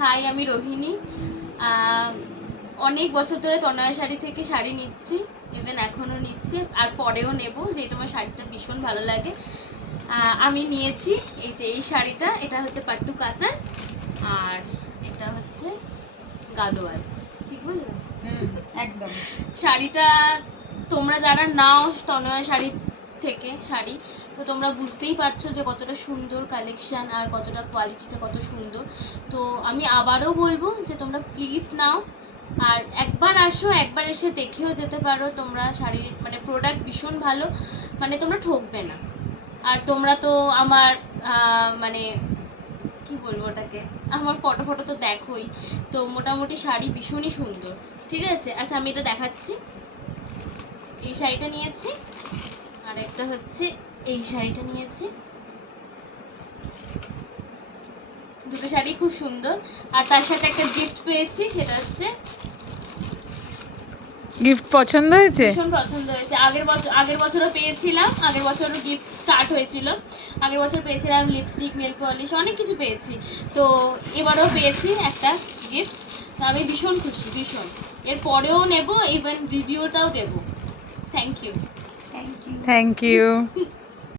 High, আমি রোহিণী। অনেক বছর ধরে তনয়া শাড়ি থেকে শাড়ি নিচ্ছি, ইভেন এখনও নিচ্ছি আর পরেও নেব, যেহেতু আমার শাড়িটা ভীষণ ভালো লাগে। আমি নিয়েছি এই যে এই শাড়িটা, এটা হচ্ছে পাট্টু কাতান আর এটা হচ্ছে গাদোয়াল, ঠিক বুঝলে? একদম। শাড়িটা তোমরা যারা নাও তনয়া শাড়ি থেকে শাড়ি, তো তোমরা বুঝতেই পারছো যে কতটা সুন্দর কালেকশান আর কতটা কোয়ালিটিটা কত সুন্দর। তো আমি আবারও বলবো যে তোমরা প্লিজ নাও, আর একবার আসো, একবার এসে দেখেও যেতে পারো। তোমরা শাড়ির মানে প্রোডাক্ট ভীষণ ভালো, মানে তোমরা ঠকবে না। আর তোমরা তো আমার মানে কি বলবো ওটাকে, আমার ফটো তো দেখোই, তো মোটামুটি শাড়ি ভীষণই সুন্দর। ঠিক আছে, আচ্ছা আমি এটা দেখাচ্ছি। এই শাড়িটা নিয়েছি আর একটা হচ্ছে এই শাড়িটা নিয়েছি। দুটো শাড়ি খুব সুন্দর, আর তার সাথে একটা গিফট পেয়েছি, সেটা হচ্ছে গিফট পছন্দ হয়েছে? ভীষণ পছন্দ হয়েছে। আগের বছরও পেয়েছিলাম, আগের বছরও গিফট স্টার্ট হয়েছিল। আগের বছর পেয়েছিলাম লিপস্টিক, নেল পলিশ, অনেক কিছু পেয়েছি। তো এবারও পেয়েছি একটা গিফট, তো আমি ভীষণ খুশি, ভীষণ। এর পরেও নেব, ইভেন রিভিউটাও দেবো। Thank you. Thank you.